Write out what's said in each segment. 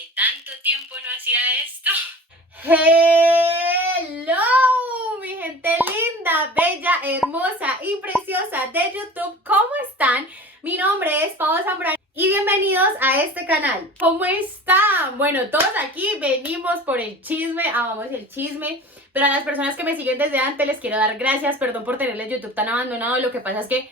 Hace tanto tiempo no hacía esto. Hello, mi gente linda, bella, hermosa y preciosa de YouTube. ¿Cómo están? Mi nombre es Pau Zambrano y bienvenidos a este canal. ¿Cómo están? Bueno, todos aquí venimos por el chisme, amamos el chisme. Pero a las personas que me siguen desde antes les quiero dar gracias. Perdón por tenerles YouTube tan abandonado. Lo que pasa es que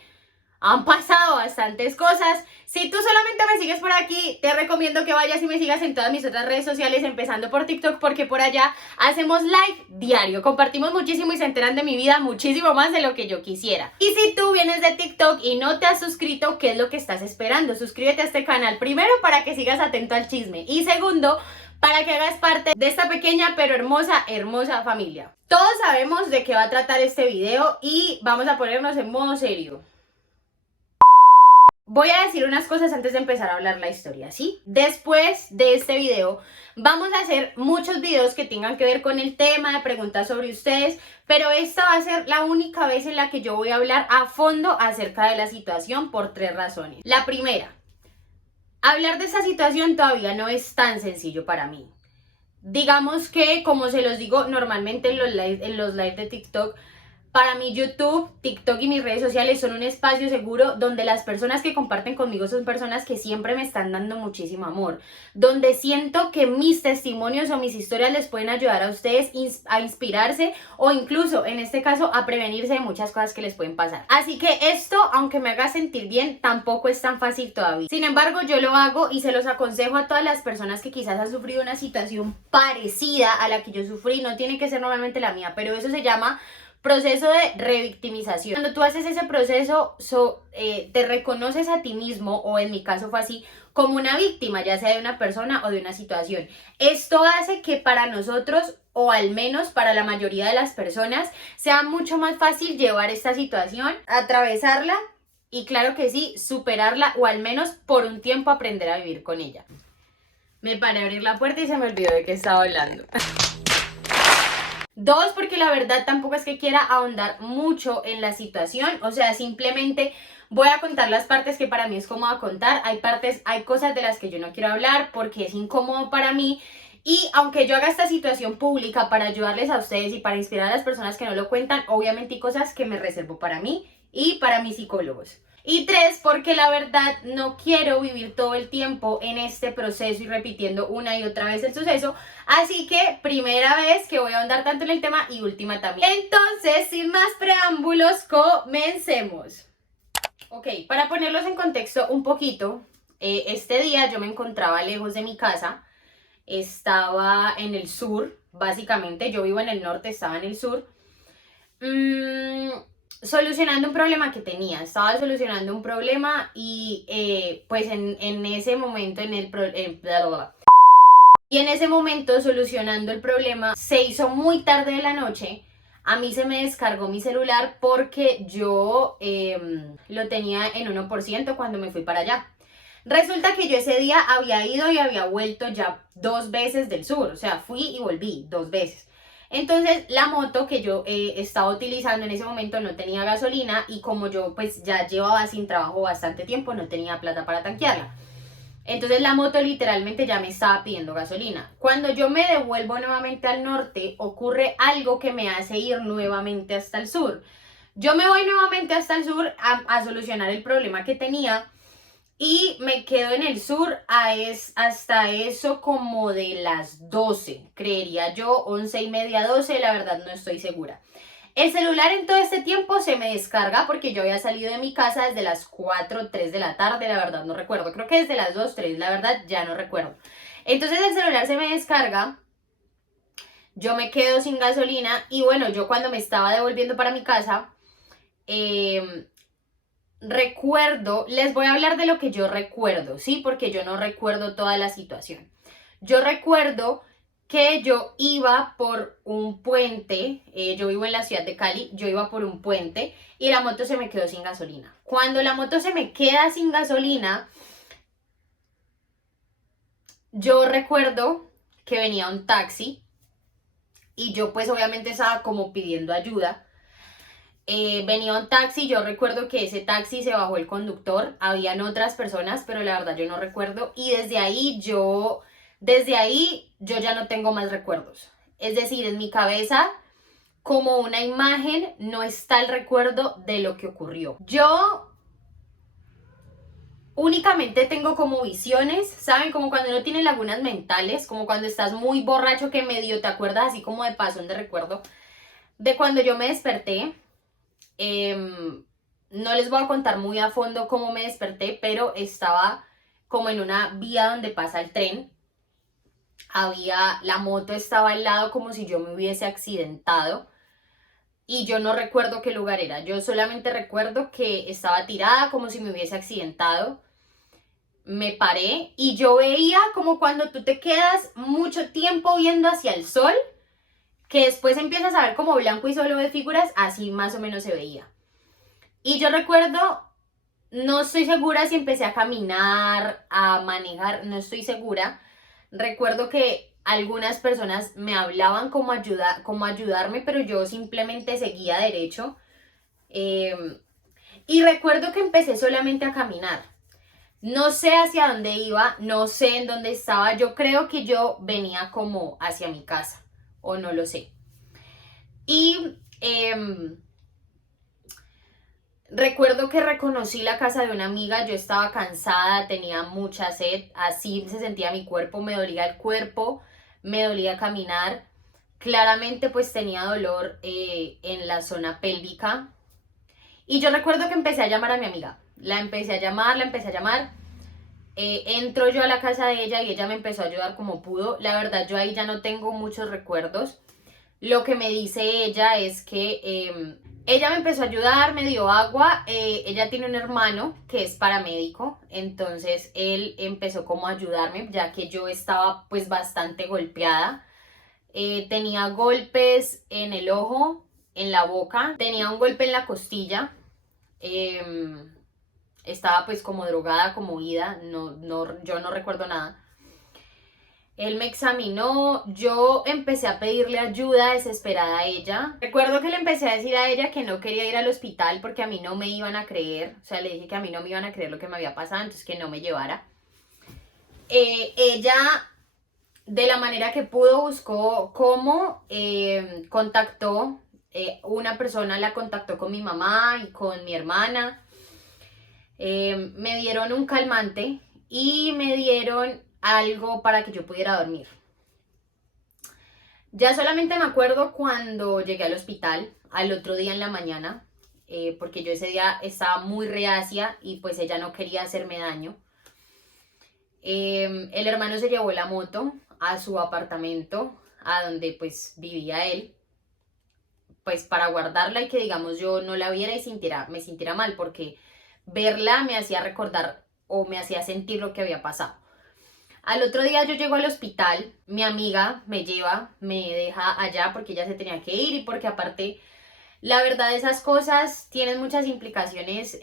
han pasado bastantes cosas. Si tú solamente me sigues por aquí, te recomiendo que vayas y me sigas en todas mis otras redes sociales, empezando por TikTok, porque por allá hacemos live diario. Compartimos muchísimo y se enteran de mi vida muchísimo más de lo que yo quisiera. Y si tú vienes de TikTok y no te has suscrito, ¿qué es lo que estás esperando? Suscríbete a este canal, primero para que sigas atento al chisme y segundo, para que hagas parte de esta pequeña pero hermosa, hermosa familia. Todos sabemos de qué va a tratar este video y vamos a ponernos en modo serio. Voy a decir unas cosas antes de empezar a hablar la historia, ¿sí? Después de este video vamos a hacer muchos videos que tengan que ver con el tema, de preguntas sobre ustedes, pero esta va a ser la única vez en la que yo voy a hablar a fondo acerca de la situación por 3 razones. La primera, hablar de esta situación todavía no es tan sencillo para mí. Digamos que, como se los digo normalmente en los live de TikTok, para mí YouTube, TikTok y mis redes sociales son un espacio seguro donde las personas que comparten conmigo son personas que siempre me están dando muchísimo amor, donde siento que mis testimonios o mis historias les pueden ayudar a ustedes a inspirarse o incluso, en este caso, a prevenirse de muchas cosas que les pueden pasar. Así que esto, aunque me haga sentir bien, tampoco es tan fácil todavía. Sin embargo, yo lo hago y se los aconsejo a todas las personas que quizás han sufrido una situación parecida a la que yo sufrí. No tiene que ser normalmente la mía, pero eso se llama proceso de revictimización. Cuando tú haces ese proceso, te reconoces a ti mismo, o en mi caso fue así, como una víctima, ya sea de una persona o de una situación. Esto hace que para nosotros, o al menos para la mayoría de las personas, sea mucho más fácil llevar esta situación, atravesarla y, claro que sí, superarla, o al menos por un tiempo aprender a vivir con ella. Me paré a abrir la puerta y se me olvidó de qué estaba hablando. 2, porque la verdad tampoco es que quiera ahondar mucho en la situación, o sea, simplemente voy a contar las partes que para mí es cómodo contar. Hay cosas de las que yo no quiero hablar porque es incómodo para mí. Y aunque yo haga esta situación pública para ayudarles a ustedes y para inspirar a las personas que no lo cuentan, obviamente hay cosas que me reservo para mí y para mis psicólogos. Y 3, porque la verdad no quiero vivir todo el tiempo en este proceso y repitiendo una y otra vez el suceso. Así que primera vez que voy a ahondar tanto en el tema y última también. Entonces, sin más preámbulos, comencemos. Ok, para ponerlos en contexto un poquito, este día yo me encontraba lejos de mi casa. Estaba en el sur, básicamente. Yo vivo en el norte, estaba en el sur. Solucionando un problema que tenía. Estaba solucionando un problema y pues en ese momento, y en ese momento, solucionando el problema, se hizo muy tarde de la noche. A mí se me descargó mi celular porque yo lo tenía en 1% cuando me fui para allá. Resulta que yo ese día había ido y había vuelto ya 2 veces del sur. O sea, fui y volví 2 veces. Entonces la moto que yo estaba utilizando en ese momento no tenía gasolina y como yo pues ya llevaba sin trabajo bastante tiempo, no tenía plata para tanquearla. Entonces la moto literalmente ya me estaba pidiendo gasolina. Cuando yo me devuelvo nuevamente al norte, ocurre algo que me hace ir nuevamente hasta el sur. Yo me voy nuevamente hasta el sur a solucionar el problema que tenía y me quedo en el sur hasta eso como de las 12, creería yo, 11:30, 12, la verdad no estoy segura. El celular en todo este tiempo se me descarga porque yo había salido de mi casa desde las 4, 3 de la tarde, la verdad no recuerdo, creo que desde las 2, 3, la verdad ya no recuerdo. Entonces el celular se me descarga, yo me quedo sin gasolina y bueno, yo cuando me estaba devolviendo para mi casa, recuerdo, les voy a hablar de lo que yo recuerdo, ¿sí? Porque yo no recuerdo toda la situación. Yo recuerdo que yo iba por un puente, yo vivo en la ciudad de Cali, yo iba por un puente y la moto se me quedó sin gasolina. Cuando la moto se me queda sin gasolina, yo recuerdo que venía un taxi y yo pues obviamente estaba como pidiendo ayuda. Venía un taxi, yo recuerdo que ese taxi se bajó el conductor, habían otras personas, pero la verdad yo no recuerdo, y desde ahí yo Desde ahí yo ya no tengo más recuerdos. Es decir, en mi cabeza, como una imagen, no está el recuerdo de lo que ocurrió. Yo únicamente tengo como visiones, ¿saben? Como cuando uno tiene lagunas mentales, como cuando estás muy borracho que medio te acuerdas así como de pasón de recuerdo. De cuando yo me desperté, no les voy a contar muy a fondo cómo me desperté, pero estaba como en una vía donde pasa el tren. La moto estaba al lado como si yo me hubiese accidentado y yo no recuerdo qué lugar era. Yo solamente recuerdo que estaba tirada como si me hubiese accidentado. Me paré y yo veía como cuando tú te quedas mucho tiempo viendo hacia el sol, que después empiezas a ver como blanco y solo de figuras, así más o menos se veía. Y yo recuerdo, no estoy segura si empecé a caminar, a manejar, no estoy segura. Recuerdo que algunas personas me hablaban como ayudarme, pero yo simplemente seguía derecho. Y recuerdo que empecé solamente a caminar. No sé hacia dónde iba, no sé en dónde estaba. Yo creo que yo venía como hacia mi casa, o no lo sé. Y recuerdo que reconocí la casa de una amiga. Yo estaba cansada, tenía mucha sed, así se sentía mi cuerpo, me dolía el cuerpo, me dolía caminar. Claramente pues tenía dolor en la zona pélvica. Y yo recuerdo que empecé a llamar a mi amiga. La empecé a llamar. Entro yo a la casa de ella y ella me empezó a ayudar como pudo. La verdad, yo ahí ya no tengo muchos recuerdos. Lo que me dice ella es que ella me empezó a ayudar, me dio agua. Ella tiene un hermano que es paramédico, entonces él empezó como a ayudarme, ya que yo estaba pues bastante golpeada. Tenía golpes en el ojo, en la boca, tenía un golpe en la costilla. Estaba pues como drogada, como ida, yo no recuerdo nada. Él me examinó, yo empecé a pedirle ayuda desesperada a ella. Recuerdo que le empecé a decir a ella que no quería ir al hospital porque a mí no me iban a creer. O sea, le dije que a mí no me iban a creer lo que me había pasado, entonces que no me llevara. Ella, de la manera que pudo, buscó cómo, contactó, una persona la contactó con mi mamá y con mi hermana. Me dieron un calmante y me dieron algo para que yo pudiera dormir. Ya solamente me acuerdo cuando llegué al hospital, al otro día en la mañana, porque yo ese día estaba muy reacia y pues ella no quería hacerme daño. El hermano se llevó la moto a su apartamento, a donde pues vivía él, pues para guardarla y que digamos yo no la viera y me sintiera mal, porque verla me hacía recordar o me hacía sentir lo que había pasado. Al otro día yo llego al hospital, mi amiga me lleva, me deja allá porque ella se tenía que ir y porque aparte, la verdad, esas cosas tienen muchas implicaciones,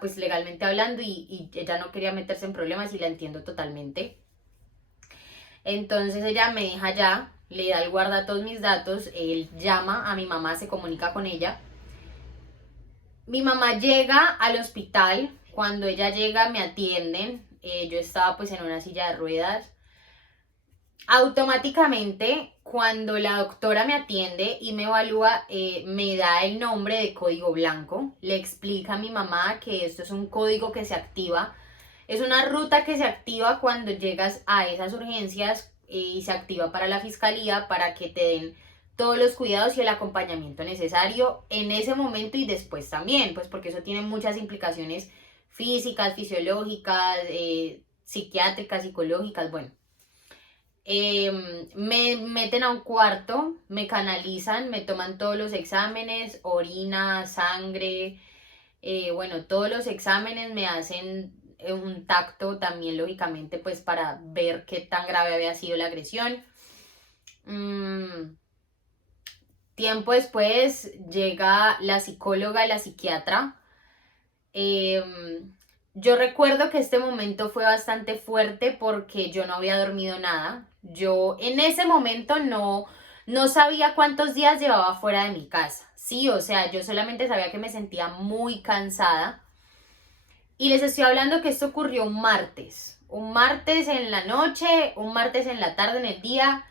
pues legalmente hablando, y ella no quería meterse en problemas y la entiendo totalmente. Entonces ella me deja allá, le da el guarda todos mis datos, él llama a mi mamá, se comunica con ella. Mi mamá llega al hospital, cuando ella llega me atienden, yo estaba pues en una silla de ruedas. Automáticamente, cuando la doctora me atiende y me evalúa, me da el nombre de código blanco, le explica a mi mamá que esto es un código que se activa, es una ruta que se activa cuando llegas a esas urgencias, y se activa para la fiscalía para que te den todos los cuidados y el acompañamiento necesario en ese momento y después también, pues porque eso tiene muchas implicaciones físicas, fisiológicas, psiquiátricas, psicológicas, bueno. Me meten a un cuarto, me canalizan, me toman todos los exámenes, orina, sangre, bueno, todos los exámenes, me hacen un tacto también, lógicamente, pues para ver qué tan grave había sido la agresión. Tiempo después llega la psicóloga y la psiquiatra. Yo recuerdo que este momento fue bastante fuerte porque yo no había dormido nada. Yo en ese momento no sabía cuántos días llevaba fuera de mi casa. Sí, o sea, yo solamente sabía que me sentía muy cansada. Y les estoy hablando que esto ocurrió un martes en la noche, un martes en la tarde, en el día,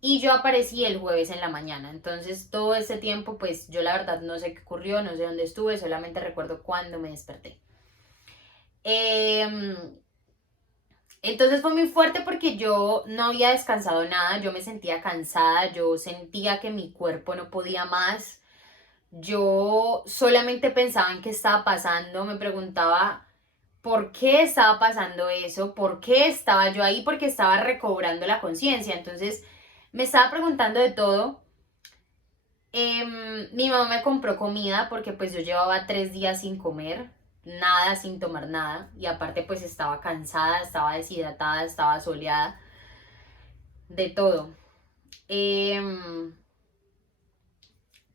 y yo aparecí el jueves en la mañana. Entonces todo ese tiempo pues yo la verdad no sé qué ocurrió, no sé dónde estuve, solamente recuerdo cuándo me desperté. Entonces fue muy fuerte porque yo no había descansado nada, yo me sentía cansada, yo sentía que mi cuerpo no podía más, yo solamente pensaba en qué estaba pasando, me preguntaba por qué estaba pasando eso, por qué estaba yo ahí, porque estaba recobrando la conciencia. Entonces me estaba preguntando de todo. Mi mamá me compró comida porque pues yo llevaba 3 días sin comer, nada, sin tomar nada. Y aparte pues estaba cansada, estaba deshidratada, estaba soleada, de todo. Entonces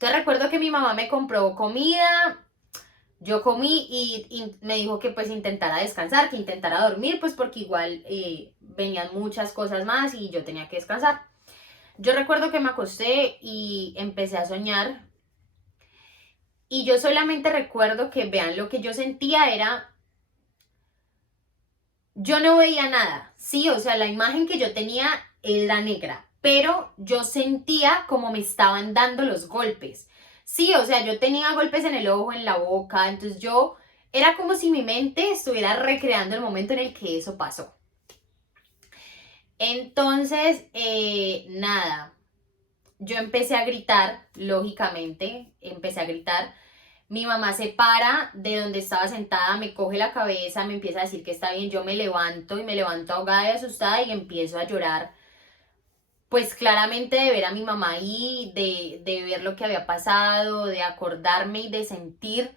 recuerdo que mi mamá me compró comida, yo comí y me dijo que pues intentara descansar, que intentara dormir, pues porque igual venían muchas cosas más y yo tenía que descansar. Yo recuerdo que me acosté y empecé a soñar y yo solamente recuerdo que, vean, lo que yo sentía era, yo no veía nada, sí, o sea, la imagen que yo tenía era negra, pero yo sentía como me estaban dando los golpes. Sí, o sea, yo tenía golpes en el ojo, en la boca, entonces yo era como si mi mente estuviera recreando el momento en el que eso pasó. Entonces, nada, yo empecé a gritar, lógicamente, empecé a gritar. Mi mamá se para de donde estaba sentada, me coge la cabeza, me empieza a decir que está bien, yo me levanto y me levanto ahogada y asustada y empiezo a llorar. Pues claramente de ver a mi mamá ahí, de ver lo que había pasado, de acordarme y de sentir,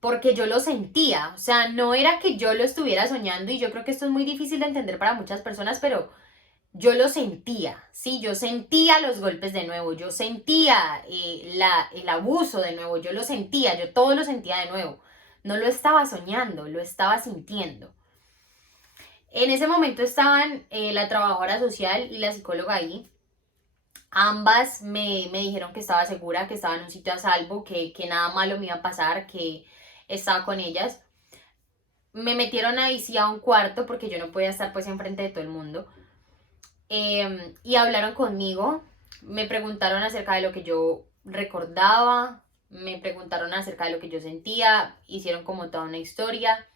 porque yo lo sentía, o sea, no era que yo lo estuviera soñando y yo creo que esto es muy difícil de entender para muchas personas, pero yo lo sentía, sí, yo sentía los golpes de nuevo, yo sentía el abuso de nuevo, yo lo sentía, yo todo lo sentía de nuevo. No lo estaba soñando, lo estaba sintiendo. En ese momento estaban la trabajadora social y la psicóloga ahí. Ambas me dijeron que estaba segura, que estaba en un sitio a salvo, que nada malo me iba a pasar, que estaba con ellas. Me metieron ahí sí a un cuarto porque yo no podía estar pues enfrente de todo el mundo. Y hablaron conmigo, me preguntaron acerca de lo que yo recordaba, me preguntaron acerca de lo que yo sentía, hicieron como toda una historia,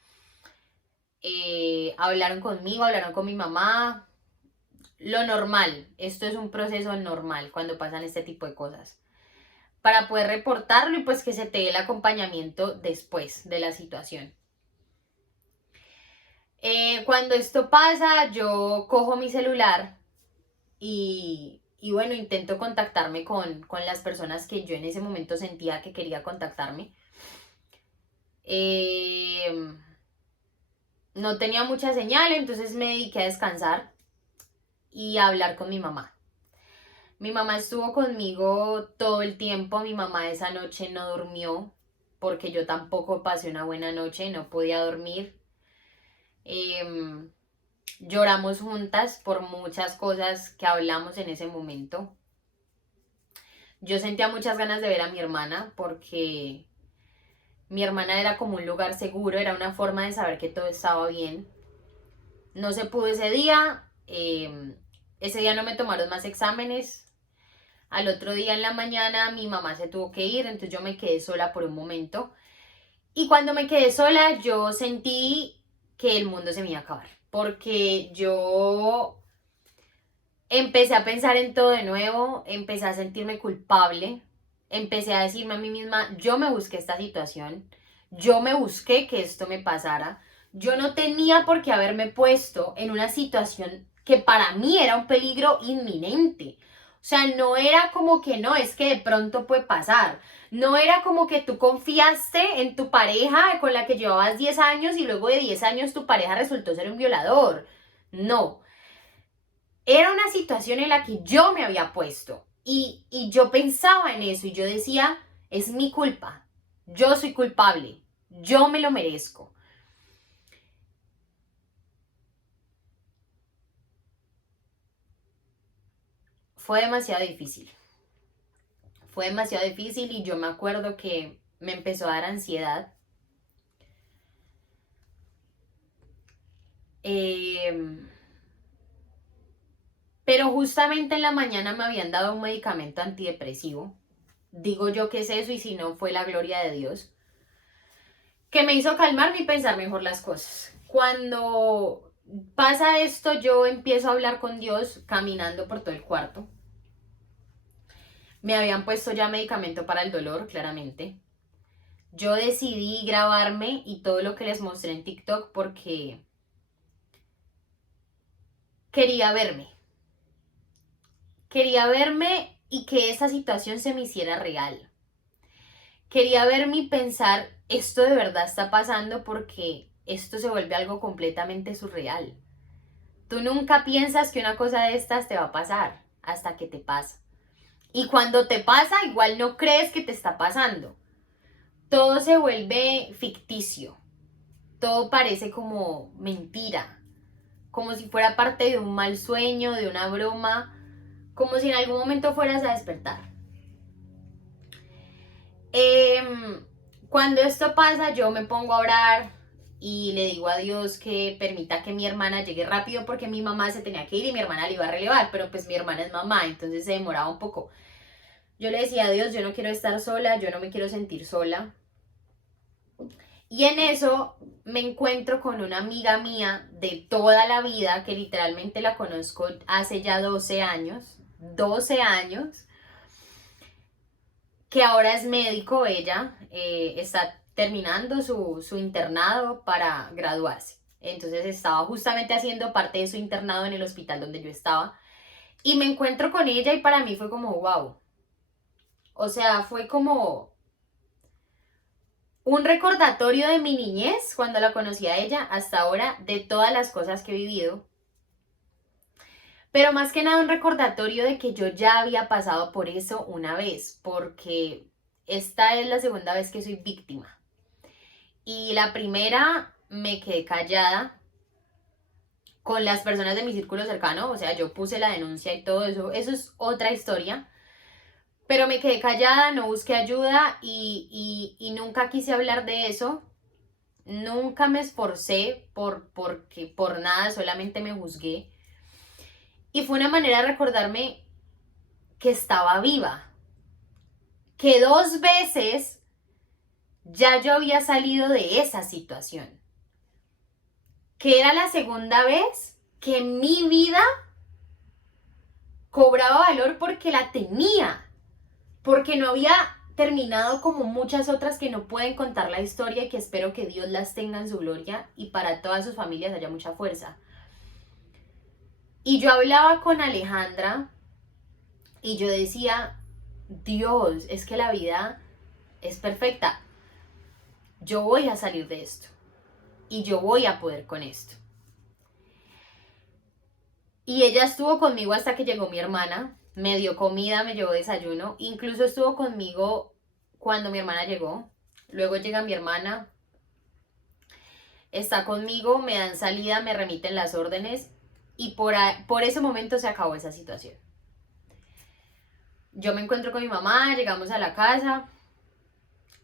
hablaron conmigo, hablaron con mi mamá, lo normal, esto es un proceso normal cuando pasan este tipo de cosas, para poder reportarlo y pues que se te dé el acompañamiento después de la situación. Cuando esto pasa, yo cojo mi celular y bueno, intento contactarme con las personas que yo en ese momento sentía que quería contactarme. No tenía mucha señal, entonces me dediqué a descansar y a hablar con mi mamá. Mi mamá estuvo conmigo todo el tiempo, mi mamá esa noche no durmió porque yo tampoco pasé una buena noche, no podía dormir. Eh, Lloramos juntas por muchas cosas que hablamos en ese momento. Yo sentía muchas ganas de ver a mi hermana porque mi hermana era como un lugar seguro, era una forma de saber que todo estaba bien. No se pudo ese día, ese día no me tomaron más exámenes. Al otro día en la mañana mi mamá se tuvo que ir, entonces yo me quedé sola por un momento. Y cuando me quedé sola yo sentí que el mundo se me iba a acabar, porque yo empecé a pensar en todo de nuevo, empecé a sentirme culpable, empecé a decirme a mí misma, yo me busqué esta situación, yo me busqué que esto me pasara, yo no tenía por qué haberme puesto en una situación que para mí era un peligro inminente. O sea, no era como que no, es que de pronto puede pasar. No era como que tú confiaste en tu pareja con la que llevabas 10 años y luego de 10 años tu pareja resultó ser un violador. No, era una situación en la que yo me había puesto y yo pensaba en eso y yo decía, es mi culpa, yo soy culpable, yo me lo merezco. Fue demasiado difícil, fue demasiado difícil y yo me acuerdo que me empezó a dar ansiedad. Pero justamente en la mañana me habían dado un medicamento antidepresivo. Digo yo que es eso y si no fue la gloria de Dios. Que me hizo calmarme y pensar mejor las cosas. Cuando pasa esto, yo empiezo a hablar con Dios caminando por todo el cuarto. Me habían puesto ya medicamento para el dolor, claramente. Yo decidí grabarme y todo lo que les mostré en TikTok porque quería verme. Quería verme y que esa situación se me hiciera real. Quería verme y pensar, esto de verdad está pasando porque esto se vuelve algo completamente surreal. Tú nunca piensas que una cosa de estas te va a pasar hasta que te pasa. Y cuando te pasa, igual no crees que te está pasando. Todo se vuelve ficticio. Todo parece como mentira. Como si fuera parte de un mal sueño, de una broma. Como si en algún momento fueras a despertar. Cuando esto pasa, yo me pongo a orar y le digo a Dios que permita que mi hermana llegue rápido porque mi mamá se tenía que ir y mi hermana le iba a relevar, pero pues mi hermana es mamá, entonces se demoraba un poco. Yo le decía a Dios, yo no quiero estar sola, yo no me quiero sentir sola. Y en eso me encuentro con una amiga mía de toda la vida, que literalmente la conozco hace ya 12 años, que ahora es médico ella, está terminando su internado para graduarse. Entonces estaba justamente haciendo parte de su internado en el hospital donde yo estaba. Y me encuentro con ella y para mí fue como wow. O sea, fue como un recordatorio de mi niñez cuando la conocí a ella hasta ahora, de todas las cosas que he vivido. Pero más que nada un recordatorio de que yo ya había pasado por eso una vez, porque esta es la segunda vez que soy víctima. Y la primera me quedé callada con las personas de mi círculo cercano, o sea, yo puse la denuncia y todo eso, eso es otra historia. Pero me quedé callada, no busqué ayuda y nunca quise hablar de eso. Nunca me esforcé por nada, solamente me juzgué. Y fue una manera de recordarme que estaba viva. Que 2 veces ya yo había salido de esa situación. Que era la segunda vez que mi vida cobraba valor porque la tenía. Porque no había terminado como muchas otras que no pueden contar la historia y que espero que Dios las tenga en su gloria y para todas sus familias haya mucha fuerza. Y yo hablaba con Alejandra y yo decía, Dios, es que la vida es perfecta. Yo voy a salir de esto y yo voy a poder con esto. Y ella estuvo conmigo hasta que llegó mi hermana, me dio comida, me llevó desayuno, incluso estuvo conmigo cuando mi hermana llegó. Luego llega mi hermana, está conmigo, me dan salida, me remiten las órdenes y por ese momento se acabó esa situación. Yo me encuentro con mi mamá, llegamos a la casa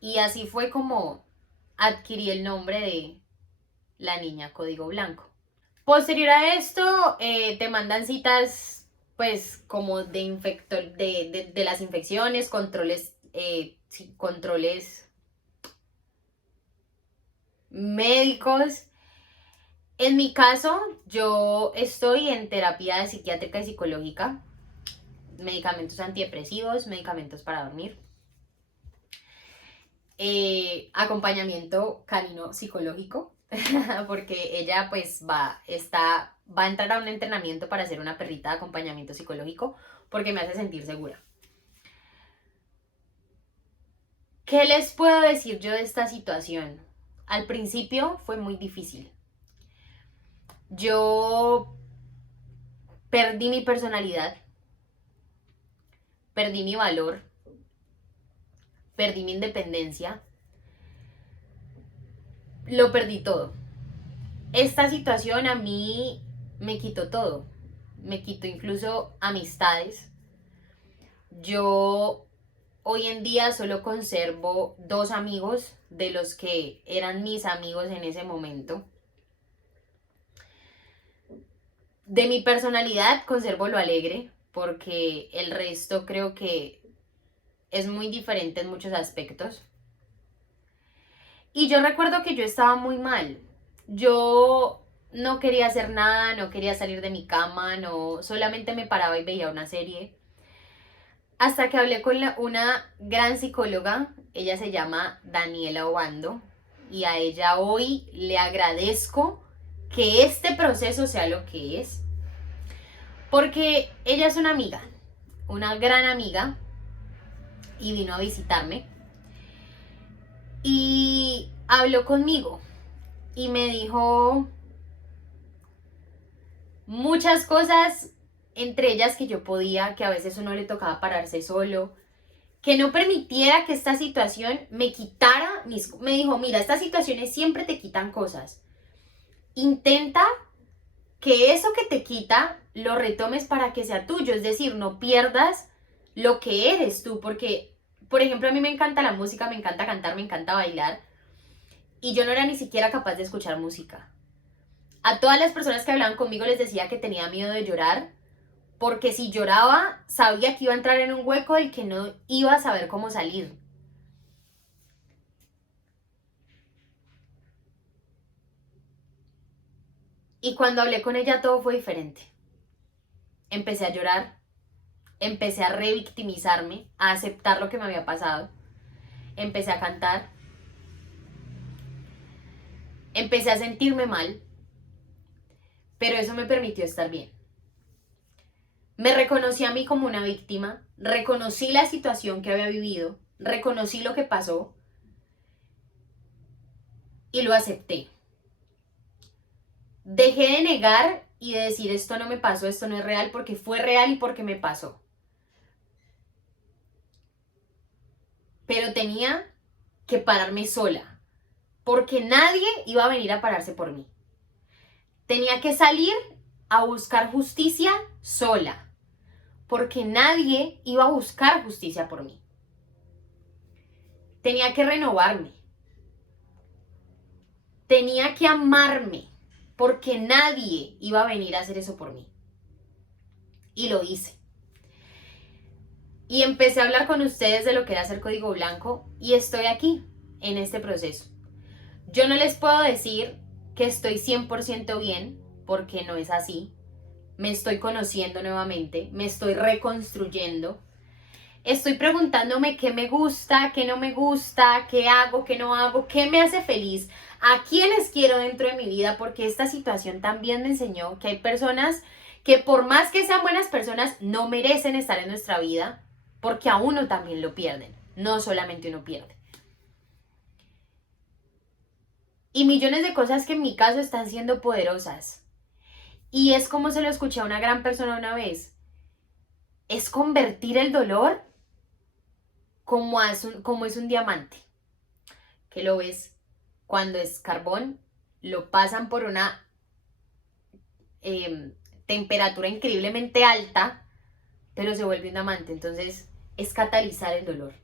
y así fue como adquirí el nombre de la niña Código Blanco. Posterior a esto, te mandan citas pues como de las infecciones, controles médicos. En mi caso, yo estoy en terapia psiquiátrica y psicológica, medicamentos antidepresivos, medicamentos para dormir, acompañamiento canino psicológico, porque ella pues va a entrar a un entrenamiento para ser una perrita de acompañamiento psicológico, porque me hace sentir segura. ¿Qué les puedo decir yo de esta situación? Al principio fue muy difícil. Yo perdí mi personalidad, perdí mi valor, perdí mi independencia, lo perdí todo. Esta situación a mí me quitó todo, me quitó incluso amistades. Yo hoy en día solo conservo 2 amigos de los que eran mis amigos en ese momento. De mi personalidad conservo lo alegre, porque el resto creo que es muy diferente en muchos aspectos. Y yo recuerdo que yo estaba muy mal. Yo no quería hacer nada, no quería salir de mi cama, no, solamente me paraba y veía una serie. Hasta que hablé con una gran psicóloga, ella se llama Daniela Obando, y a ella hoy le agradezco que este proceso sea lo que es, porque ella es una amiga, una gran amiga, y vino a visitarme y habló conmigo y me dijo muchas cosas, entre ellas que yo podía, que a veces uno le tocaba pararse solo, que no permitiera que esta situación me quitara me dijo, mira, estas situaciones siempre te quitan cosas. Intenta que eso que te quita lo retomes para que sea tuyo, es decir, no pierdas lo que eres tú, porque, por ejemplo, a mí me encanta la música, me encanta cantar, me encanta bailar, y yo no era ni siquiera capaz de escuchar música. A todas las personas que hablaban conmigo les decía que tenía miedo de llorar, porque si lloraba sabía que iba a entrar en un hueco del que no iba a saber cómo salir. Y cuando hablé con ella todo fue diferente. Empecé a llorar, empecé a revictimizarme, a aceptar lo que me había pasado, empecé a cantar, empecé a sentirme mal, pero eso me permitió estar bien. Me reconocí a mí como una víctima, reconocí la situación que había vivido, reconocí lo que pasó y lo acepté. Dejé de negar y de decir esto no me pasó, esto no es real, porque fue real y porque me pasó. Pero tenía que pararme sola, porque nadie iba a venir a pararse por mí. Tenía que salir a buscar justicia sola, porque nadie iba a buscar justicia por mí. Tenía que renovarme. Tenía que amarme, porque nadie iba a venir a hacer eso por mí. Y lo hice. Y empecé a hablar con ustedes de lo que era hacer código blanco y estoy aquí, en este proceso. Yo no les puedo decir que estoy 100% bien, porque no es así. Me estoy conociendo nuevamente, me estoy reconstruyendo. Estoy preguntándome qué me gusta, qué no me gusta, qué hago, qué no hago, qué me hace feliz, a quiénes quiero dentro de mi vida, porque esta situación también me enseñó que hay personas que por más que sean buenas personas, no merecen estar en nuestra vida, porque a uno también lo pierden, no solamente uno pierde. Y millones de cosas que en mi caso están siendo poderosas. Y es como se lo escuché a una gran persona una vez. Es convertir el dolor como es un diamante. Que lo ves cuando es carbón, lo pasan por una temperatura increíblemente alta, pero se vuelve un diamante. Entonces es catalizar el dolor.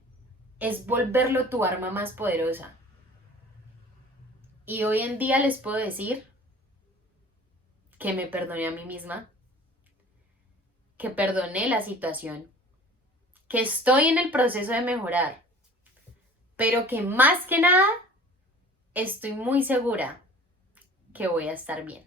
Es volverlo tu arma más poderosa. Y hoy en día les puedo decir que me perdoné a mí misma, que perdoné la situación, que estoy en el proceso de mejorar, pero que más que nada estoy muy segura que voy a estar bien.